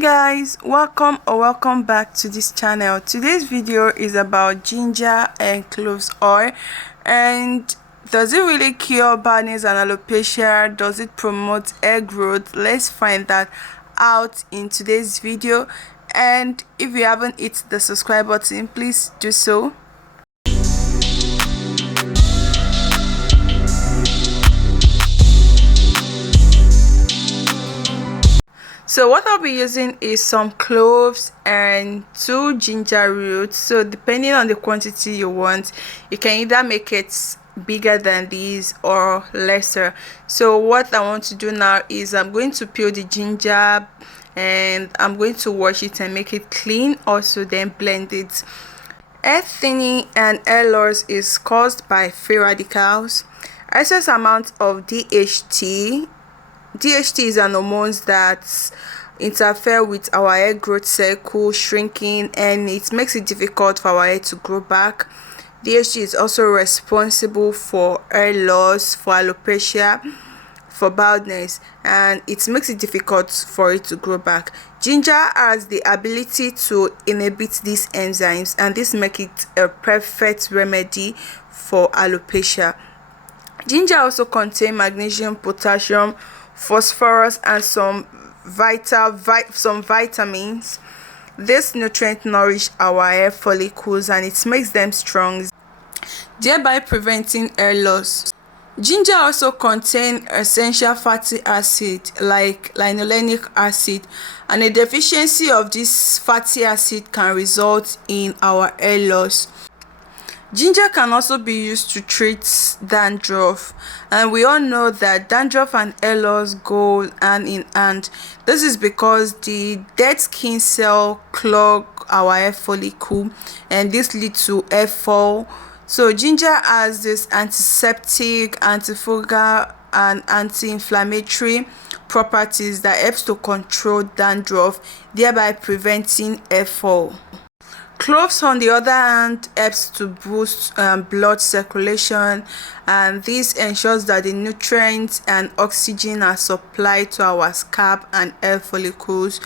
Guys, welcome back to this channel. Today's video is about ginger and cloves oil. And does it really cure baldness and alopecia? Does it promote hair growth? Let's find that out in today's video. And if you haven't hit the subscribe button, please do so. So what I'll be using is some cloves and 2 ginger roots. So depending on the quantity you want, you can either make it bigger than these or lesser. So what I want to do now is I'm going to peel the ginger and I'm going to wash it and make it clean, also then blend it. Hair thinning and hair loss is caused by free radicals, excess amount of DHT. DHT is an hormone that interfere with our hair growth cycle, shrinking, and it makes it difficult for our hair to grow back. DHT is also responsible for hair loss, for alopecia, for baldness, and it makes it difficult for it to grow back. Ginger has the ability to inhibit these enzymes, and this makes it a perfect remedy for alopecia. Ginger also contains magnesium, potassium, phosphorus, and some vitamins. This nutrient nourish our hair follicles and it makes them strong, thereby preventing hair loss. Ginger also contains essential fatty acid like linolenic acid, and a deficiency of this fatty acid can result in our hair loss. Ginger can also be used to treat dandruff, and we all know that dandruff and hair loss go hand in hand. This is because the dead skin cell clog our hair follicle, and this leads to hair fall. So ginger has this antiseptic, antifungal, and anti-inflammatory properties that helps to control dandruff, thereby preventing hair fall. Cloves, on the other hand, helps to boost blood circulation, and this ensures that the nutrients and oxygen are supplied to our scalp and hair follicles.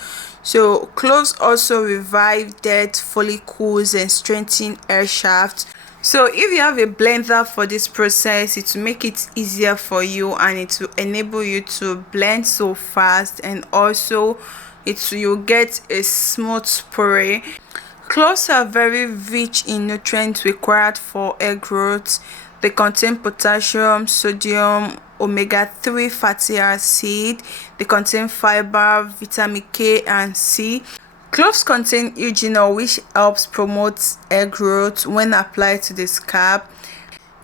So cloves also revive dead follicles and strengthen hair shafts. So if you have a blender for this process, it will make it easier for you, and it will enable you to blend so fast, and also you'll get a smooth puree. Cloves are very rich in nutrients required for hair growth. They contain potassium, sodium, omega-3 fatty acid. They contain fiber, vitamin K and C. Cloves contain eugenol, which helps promote hair growth when applied to the scalp.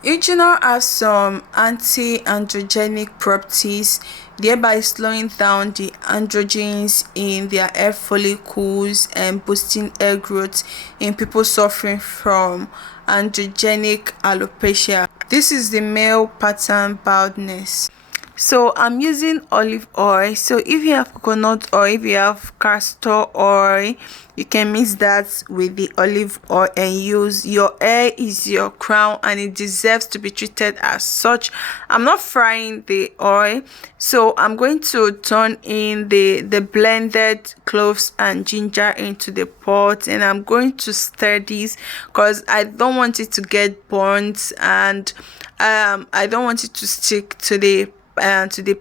Eugenol has some anti-androgenic properties, thereby slowing down the androgens in their hair follicles and boosting hair growth in people suffering from androgenic alopecia. This is the male pattern baldness. So I'm using olive oil. So if you have coconut oil, if you have castor oil, you can mix that with the olive oil and use. Your hair is your crown and it deserves to be treated as such. I'm not frying the oil, so I'm going to turn in the blended cloves and ginger into the pot, and I'm going to stir this because I don't want it to get burnt, and I don't want it to stick to the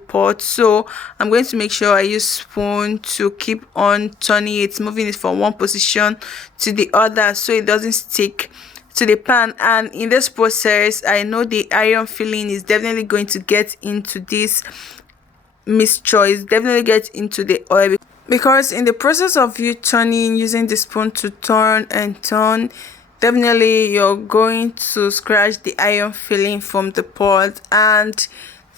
pot. So I'm going to make sure I use spoon to keep on turning it, moving it from one position to the other so it doesn't stick to the pan. And in this process, I know the iron filling is definitely going to get into this mixture, is definitely get into the oil, because in the process of you turning, using the spoon to turn and turn, definitely you're going to scratch the iron filling from the pot. And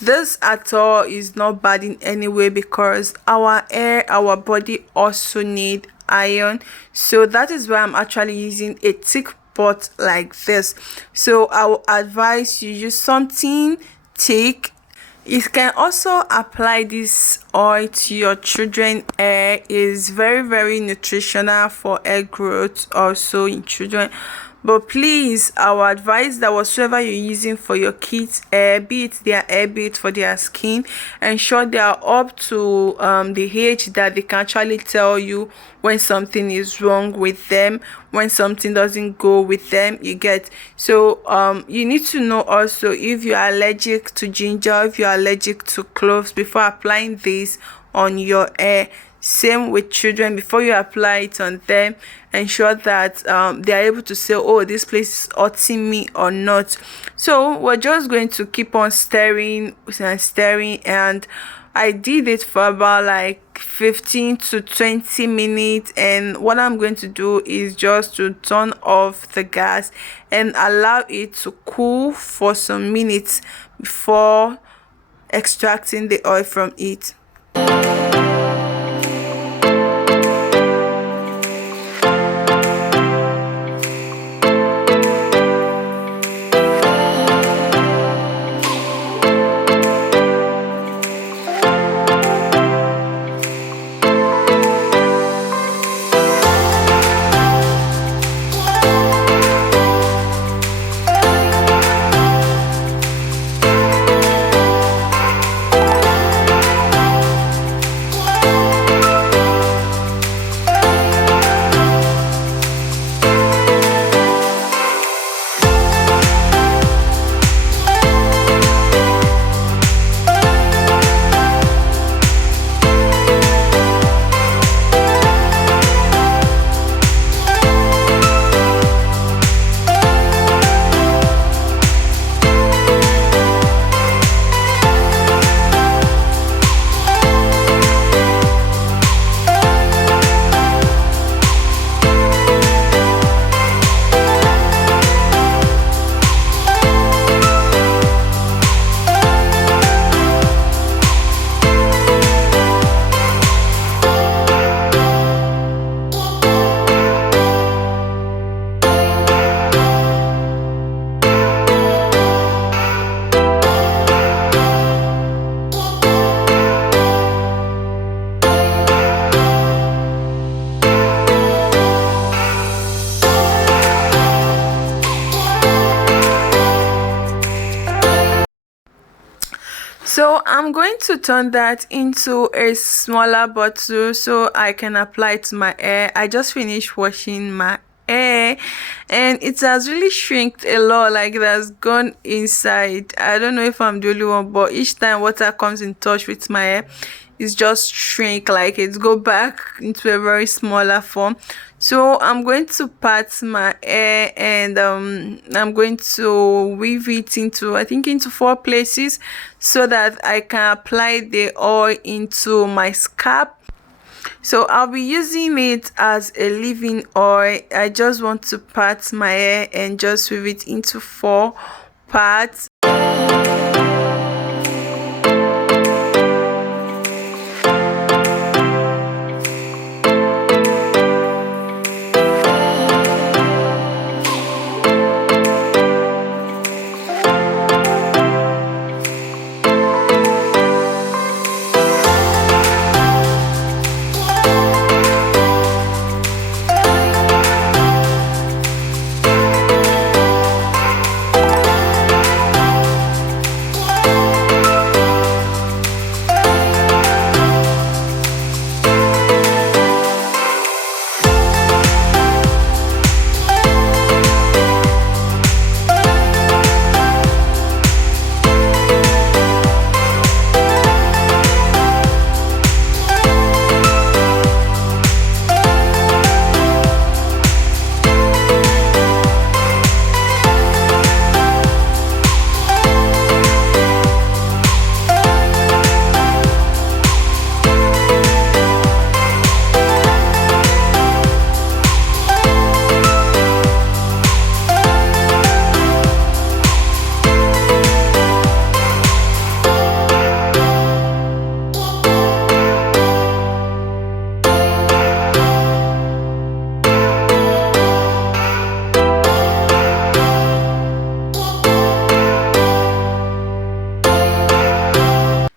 this at all is not bad in any way, because our hair, our body also need iron. So that is why I'm actually using a thick pot like this. So I will advise you use something thick. You can also apply this oil to your children's hair. Is very nutritional for hair growth also in children. But please, our advice that whatsoever you're using for your kids' hair, be it their hair, be it for their skin, ensure they are up to the age that they can actually tell you when something is wrong with them, when something doesn't go with them, you get. So you need to know also if you are allergic to ginger, if you are allergic to cloves, before applying this on your hair. Same with children, before you apply it on them, ensure that they are able to say, oh, this place is hurting me or not. So we're just going to keep on stirring and stirring, and I did it for about like 15 to 20 minutes. And what I'm going to do is just to turn off the gas and allow it to cool for some minutes before extracting the oil from it. So I'm going to turn that into a smaller bottle so I can apply it to my hair. I just finished washing my hair and it has really shrinked a lot, like it has gone inside. I don't know if I'm the only one, but each time water comes in touch with my hair, it's just shrink, like it go back into a very smaller form. So I'm going to part my hair and I'm going to weave it into, I think, into 4 places so that I can apply the oil into my scalp. So I'll be using it as a leave-in oil. I just want to part my hair and just weave it into 4 parts.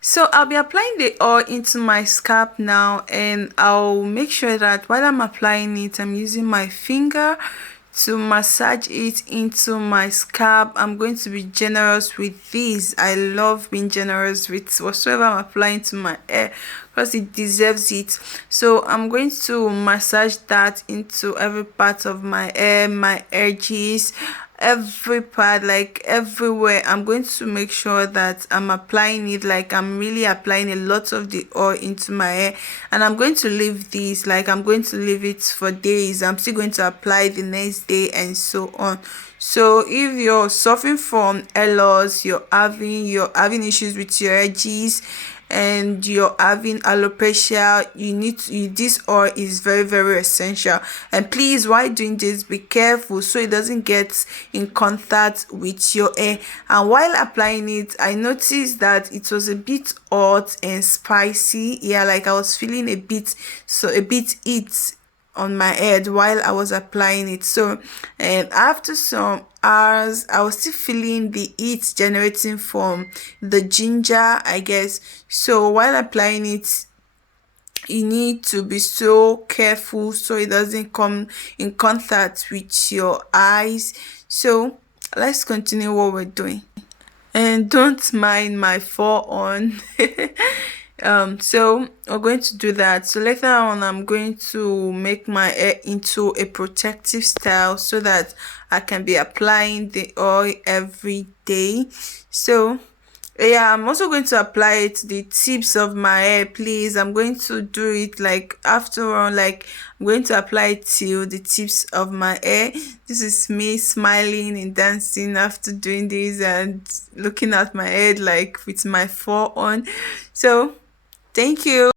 So I'll be applying the oil into my scalp now, and I'll make sure that while I'm applying it, I'm using my finger to massage it into my scalp. I'm going to be generous with this. I love being generous with whatsoever I'm applying to my hair because it deserves it. So I'm going to massage that into every part of my hair, my edges, every part, like everywhere. I'm going to make sure that I'm applying it, like I'm really applying a lot of the oil into my hair. And I'm going to leave this, like I'm going to leave it for days. I'm still going to apply the next day and so on. So if you're suffering from hair loss, you're having issues with your edges, and you're having alopecia, this oil is very, very essential. And please, while doing this, be careful so it doesn't get in contact with your hair. And while applying it, I noticed that it was a bit hot and spicy. Yeah, like I was feeling a bit heat on my head while I was applying it. So, and after some hours, I was still feeling the heat generating from the ginger, I guess. So while applying it, you need to be so careful so it doesn't come in contact with your eyes. So let's continue what we're doing, and don't mind my fall on. So we're going to do that. So later on, I'm going to make my hair into a protective style so that I can be applying the oil every day. So yeah, I'm also going to apply it to the tips of my hair. Please, I'm going to do it like after all, like I'm going to apply it to the tips of my hair. This is me smiling and dancing after doing this and looking at my head like with my fur on. So thank you.